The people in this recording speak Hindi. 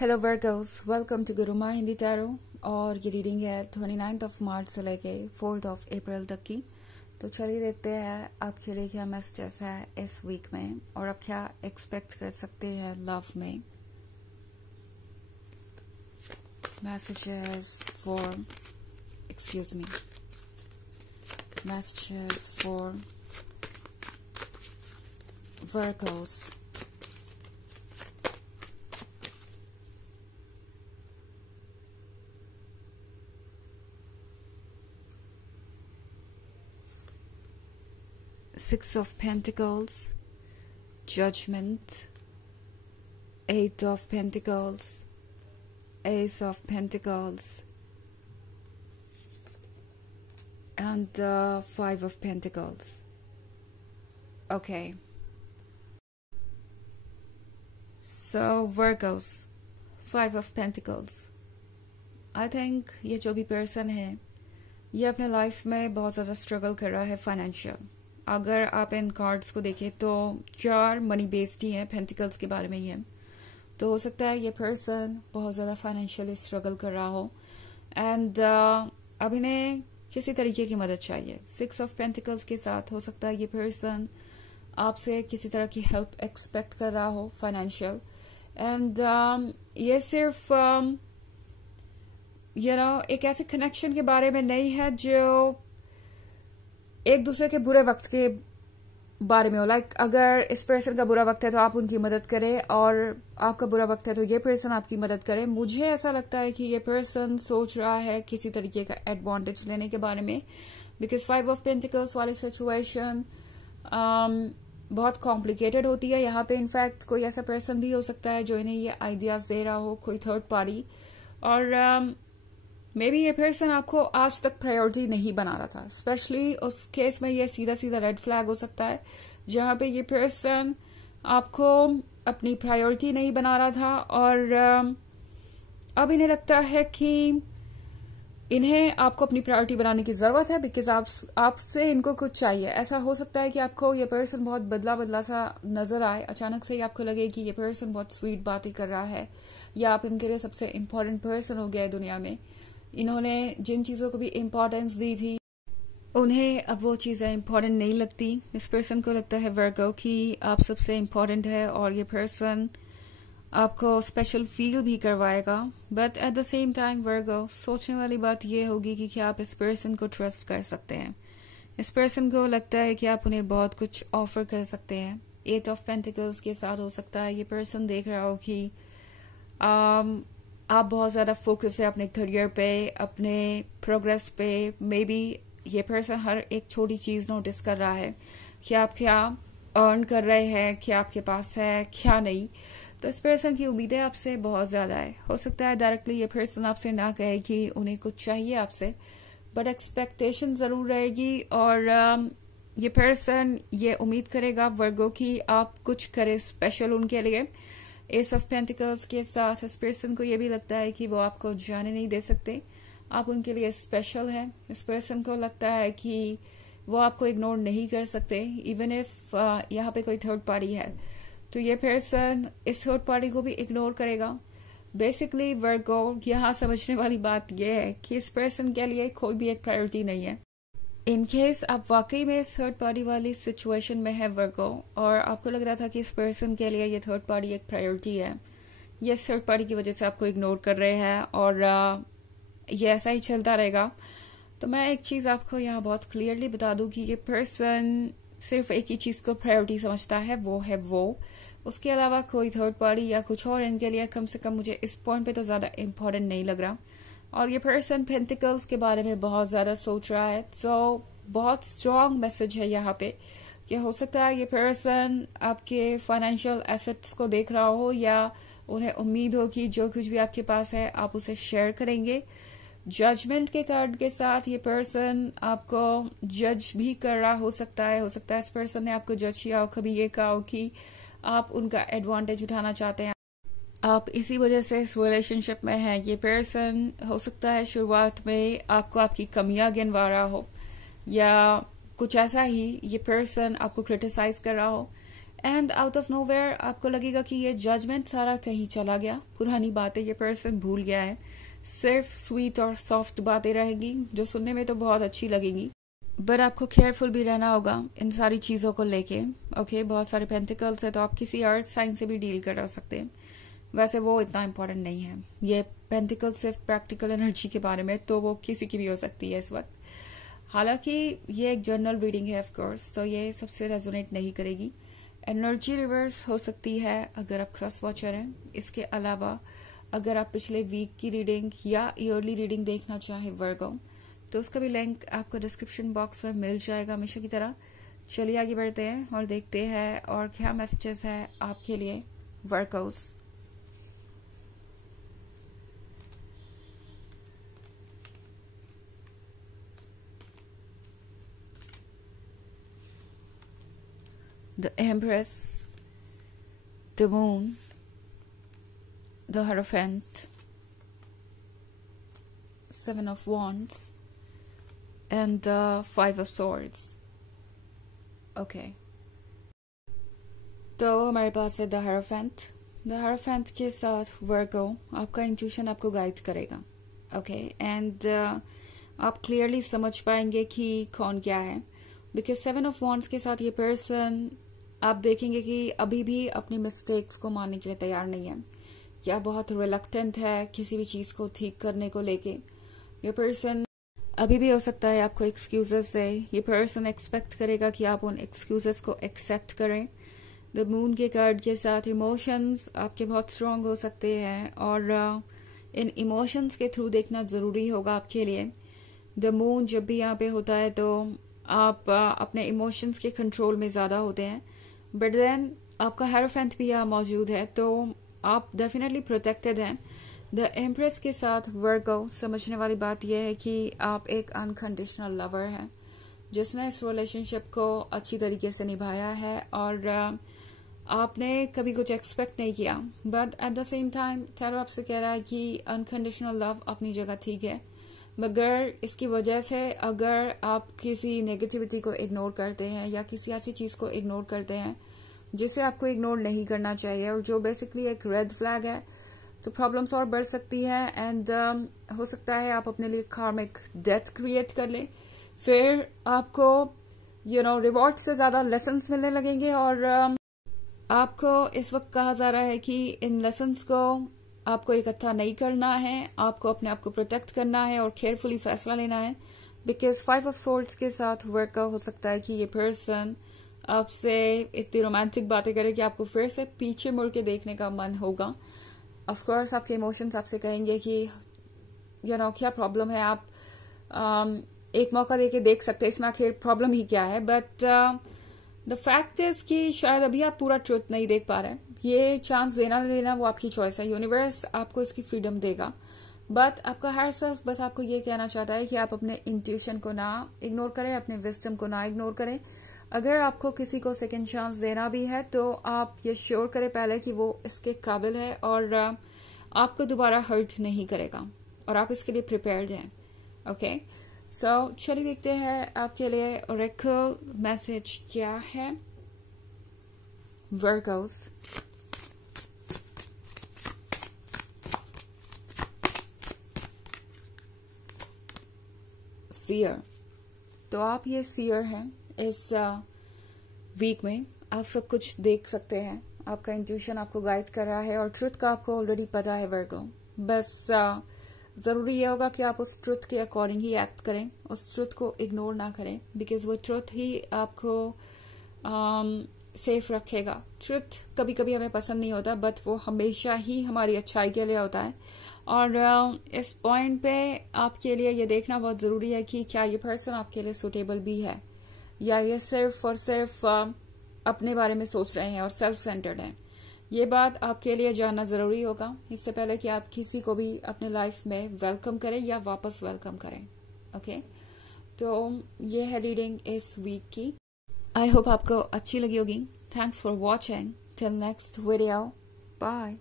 Hello Virgos, welcome to Guruma Hindi tarot. और ये रीडिंग है 29 मार्च से लेके 4 अप्रैल तक की। तो चलिए देखते हैं आपके लिए क्या मैसेजेस है इस वीक में और आप क्या एक्सपेक्ट कर सकते हैं लव में। Messages for messages for Virgo's. Six of Pentacles, Judgment, Eight of Pentacles, Ace of Pentacles, and the Five of Pentacles. Okay. So Virgos, Five of Pentacles. I think ये जो भी पर्सन है ये अपने लाइफ में बहुत ज़्यादा स्ट्रगल कर रहा है फाइनेंशियल। अगर आप इन कार्ड्स को देखें तो 4 मनी बेस्ड ही हैं, पेंटिकल्स के बारे में ही है। तो हो सकता है ये पर्सन बहुत ज़्यादा फाइनेंशियली स्ट्रगल कर रहा हो एंड अब इन्हें किसी तरीके की मदद चाहिए। 6 ऑफ पेंटिकल्स के साथ हो सकता है ये पर्सन आपसे किसी तरह की हेल्प एक्सपेक्ट कर रहा हो फाइनेंशियल एंड ये सिर्फ एक ऐसे कनेक्शन के बारे में नहीं है जो एक दूसरे के बुरे वक्त के बारे में हो। लाइक अगर इस पर्सन का बुरा वक्त है तो आप उनकी मदद करें और आपका बुरा वक्त है तो ये पर्सन आपकी मदद करे। मुझे ऐसा लगता है कि ये पर्सन सोच रहा है किसी तरीके का एडवांटेज लेने के बारे में, बिकॉज 5 ऑफ पेंटिकल्स वाली सिचुएशन बहुत कॉम्प्लिकेटेड होती है। यहाँ पे इनफैक्ट कोई ऐसा पर्सन भी हो सकता है जो इन्हें ये आइडियाज दे रहा हो, कोई थर्ड पार्टी, और मे बी ये पर्सन आपको आज तक प्रायोरिटी नहीं बना रहा था। स्पेशली उस केस में ये सीधा सीधा रेड फ्लैग हो सकता है जहां पे ये पर्सन आपको अपनी प्रायोरिटी नहीं बना रहा था और अब इन्हें लगता है कि इन्हें आपको अपनी प्रायोरिटी बनाने की जरूरत है, बिकॉज आपसे इनको कुछ चाहिए। ऐसा हो सकता है कि आपको ये पर्सन बहुत बदला बदला सा नजर आए, अचानक से ही आपको लगे कि ये पर्सन बहुत स्वीट बातें कर रहा है या आप इनके लिए सबसे इम्पोर्टेंट पर्सन हो गया है दुनिया में। इन्होंने जिन चीजों को भी इम्पोर्टेंस दी थी उन्हें अब वो चीजें इम्पोर्टेंट नहीं लगती। इस पर्सन को लगता है वर्गो कि आप सबसे इम्पोर्टेंट है और ये पर्सन आपको स्पेशल फील भी करवाएगा। But at the same time Virgo, सोचने वाली बात ये होगी कि क्या आप इस पर्सन को ट्रस्ट कर सकते हैं। इस पर्सन को लगता है कि आप उन्हें बहुत कुछ ऑफर कर सकते हैं। 8 ऑफ पेंटिकल्स के साथ हो सकता है ये पर्सन देख रहा हो कि आप बहुत ज्यादा फोकस है अपने करियर पे, अपने प्रोग्रेस पे। मे बी ये पर्सन हर एक छोटी चीज नोटिस कर रहा है कि आप क्या अर्न कर रहे हैं, क्या आपके पास है, क्या नहीं। तो इस पर्सन की उम्मीदें आपसे बहुत ज्यादा है। हो सकता है डायरेक्टली ये पर्सन आपसे ना कहे कि उन्हें कुछ चाहिए आपसे, बट एक्सपेक्टेशन जरूर रहेगी और ये पर्सन ये उम्मीद करेगा वर्गो कि आप कुछ करें स्पेशल उनके लिए। एस ऑफ पेंटिकल्स के साथ इस पर्सन को ये भी लगता है कि वो आपको जाने नहीं दे सकते, आप उनके लिए स्पेशल हैं। इस पर्सन को लगता है कि वो आपको इग्नोर नहीं कर सकते, इवन इफ यहाँ पे कोई थर्ड पार्टी है तो ये पर्सन इस थर्ड पार्टी को भी इग्नोर करेगा। बेसिकली वर्गो, यहाँ समझने वाली बात यह है कि इस पर्सन के लिए कोई भी एक प्रायोरिटी नहीं है। इन केस आप वाकई में इस थर्ड पार्टी वाली सिचुएशन में है वर्गो और आपको लग रहा था कि इस पर्सन के लिए ये थर्ड पार्टी एक प्रायोरिटी है, ये थर्ड पार्टी की वजह से आपको इग्नोर कर रहे हैं और ये ऐसा ही चलता रहेगा, तो मैं एक चीज आपको यहाँ बहुत क्लियरली बता दूं कि ये पर्सन सिर्फ एक ही चीज को प्रायोरिटी समझता है, वो है वो। उसके अलावा कोई थर्ड पार्टी या कुछ और इनके लिए कम से कम मुझे इस पॉइंट पे तो ज्यादा इम्पोर्टेंट नहीं लग रहा। और ये पर्सन पेंटिकल्स के बारे में बहुत ज्यादा सोच रहा है, तो बहुत स्ट्रांग मैसेज है यहाँ पे कि हो सकता है ये पर्सन आपके फाइनेंशियल एसेट्स को देख रहा हो या उन्हें उम्मीद हो कि जो कुछ भी आपके पास है आप उसे शेयर करेंगे। जजमेंट के कार्ड के साथ ये पर्सन आपको जज भी कर रहा हो सकता है इस पर्सन ने आपको जज किया हो, कभी ये कहा हो कि आप उनका एडवांटेज उठाना चाहते हैं, आप इसी वजह से इस रिलेशनशिप में हैं। ये पर्सन हो सकता है शुरुआत में आपको आपकी कमियां गिनवा रहा हो या कुछ ऐसा ही, ये पर्सन आपको क्रिटिसाइज कर रहा हो एंड आउट ऑफ नोवेयर आपको लगेगा कि ये जजमेंट सारा कहीं चला गया, पुरानी बातें ये पर्सन भूल गया है, सिर्फ स्वीट और सॉफ्ट बातें रहेगी जो सुनने में तो बहुत अच्छी लगेंगी, बट आपको केयरफुल भी रहना होगा इन सारी चीज़ों को लेके। ओके, बहुत सारे पेंटिकल्स है तो आप किसी अर्थ साइन से भी डील कर सकते हैं, वैसे वो इतना इम्पोर्टेंट नहीं है। ये पेंटिकल सिर्फ प्रैक्टिकल एनर्जी के बारे में, तो वो किसी की भी हो सकती है इस वक्त। हालांकि ये एक जर्नल रीडिंग है ऑफ कोर्स, तो ये सबसे रेजोनेट नहीं करेगी। एनर्जी रिवर्स हो सकती है अगर आप क्रॉस वॉचर हैं। इसके अलावा अगर आप पिछले वीक की रीडिंग या ईयरली रीडिंग देखना चाहें वर्गो, तो उसका भी लिंक आपको डिस्क्रिप्शन बॉक्स में मिल जाएगा हमेशा की तरह। चलिए आगे बढ़ते हैं और देखते हैं और क्या मैसेजेस है आपके लिए Virgo's. The Empress, the Moon, the Hierophant, Seven of Wands, and the Five of Swords. Okay. तो हमारे पास है द Hierophant. द Hierophant के साथ वर्गो आपका इंट्यूशन आपको गाइड करेगा। ओके, एंड आप क्लियरली समझ पाएंगे कि कौन क्या है, बिकॉज सेवन ऑफ वॉन्ड्स के साथ ये पर्सन आप देखेंगे कि अभी भी अपनी मिस्टेक्स को मानने के लिए तैयार नहीं है, या बहुत रिलक्टेंट है किसी भी चीज को ठीक करने को लेके। ये पर्सन अभी भी हो सकता है आपको एक्सक्यूजेस दे, ये पर्सन एक्सपेक्ट करेगा कि आप उन एक्सक्यूजेस को एक्सेप्ट करें। द मून के कार्ड के साथ इमोशंस आपके बहुत स्ट्रांग हो सकते हैं और इन इमोशंस के थ्रू देखना जरूरी होगा आपके लिए। द मून जब भी यहाँ पे होता है तो आप अपने इमोशंस के कंट्रोल में ज्यादा होते हैं, बट देन आपका हेरोफेंट भी यहाँ मौजूद है तो आप डेफिनेटली प्रोटेक्टेड हैं। द एम्प्रेस के साथ वर्गो समझने वाली बात यह है कि आप एक अनकंडीशनल लवर हैं जिसने इस रिलेशनशिप को अच्छी तरीके से निभाया है और आपने कभी कुछ एक्सपेक्ट नहीं किया, but at the same time tarot आपसे कह रहा है कि अनकंडीशनल लव अपनी जगह ठीक है, मगर इसकी वजह से अगर आप किसी नेगेटिविटी को इग्नोर करते हैं या किसी ऐसी चीज को इग्नोर करते हैं जिसे आपको इग्नोर नहीं करना चाहिए और जो बेसिकली एक रेड फ्लैग है, तो प्रॉब्लम्स और बढ़ सकती है एंड हो सकता है आप अपने लिए कार्मिक डेथ क्रिएट कर लें। फिर आपको रिवॉर्ड से ज्यादा लेसन्स मिलने लगेंगे और आपको इस वक्त कहा जा रहा है कि इन लेसन्स को आपको इकट्ठा नहीं करना है, आपको अपने आप को प्रोटेक्ट करना है और केयरफुली फैसला लेना है, बिकॉज फाइव ऑफ सोर्ड्स के साथ वर्क हो सकता है कि ये पर्सन आपसे इतनी रोमांटिक बातें करे कि आपको फिर से पीछे मुड़ के देखने का मन होगा। ऑफ कोर्स आपके इमोशंस आपसे कहेंगे कि क्या प्रॉब्लम है, आप एक मौका देके देख सकते हैं इसमें आखिर प्रॉब्लम ही क्या है, बट द फैक्ट इज कि शायद अभी आप पूरा ट्रुथ नहीं देख पा रहे हैं। ये चांस देना ना देना वो आपकी चॉइस है, यूनिवर्स आपको इसकी फ्रीडम देगा, बट आपका हायर सेल्फ बस आपको ये कहना चाहता है कि आप अपने इंट्यूशन को ना इग्नोर करें, अपने विजडम को ना इग्नोर करें। अगर आपको किसी को सेकंड चांस देना भी है तो आप ये श्योर करें पहले कि वो इसके काबिल है और आपको दोबारा हर्ट नहीं करेगा और आप इसके लिए प्रिपेयर्ड हैं। ओके, सो चलिए देखते हैं आपके लिए ओरेकल मैसेज क्या है वर्गोस। सीयर, तो आप ये सीयर हैं, इस वीक में आप सब कुछ देख सकते हैं, आपका इंट्यूशन आपको गाइड कर रहा है और ट्रुथ का आपको ऑलरेडी पता है वर्गो। बस जरूरी ये होगा कि आप उस ट्रुथ के अकॉर्डिंग ही एक्ट करें, उस ट्रुथ को इग्नोर ना करें, बिकॉज वो ट्रुथ ही आपको सेफ रखेगा। ट्रुथ कभी कभी हमें पसंद नहीं होता, बट वो हमेशा ही हमारी अच्छाई के लिए होता है और इस पॉइंट पे आपके लिए ये देखना बहुत जरूरी है कि क्या ये पर्सन आपके लिए सुटेबल भी है या ये सिर्फ और सिर्फ अपने बारे में सोच रहे हैं और सेल्फ सेंटर्ड हैं। ये बात आपके लिए जानना जरूरी होगा इससे पहले कि आप किसी को भी अपने लाइफ में वेलकम करें या वापस वेलकम करें। ओके, तो ये है रीडिंग इस वीक की। आई होप आपको अच्छी लगी होगी। Thanks for watching. Till next video, bye.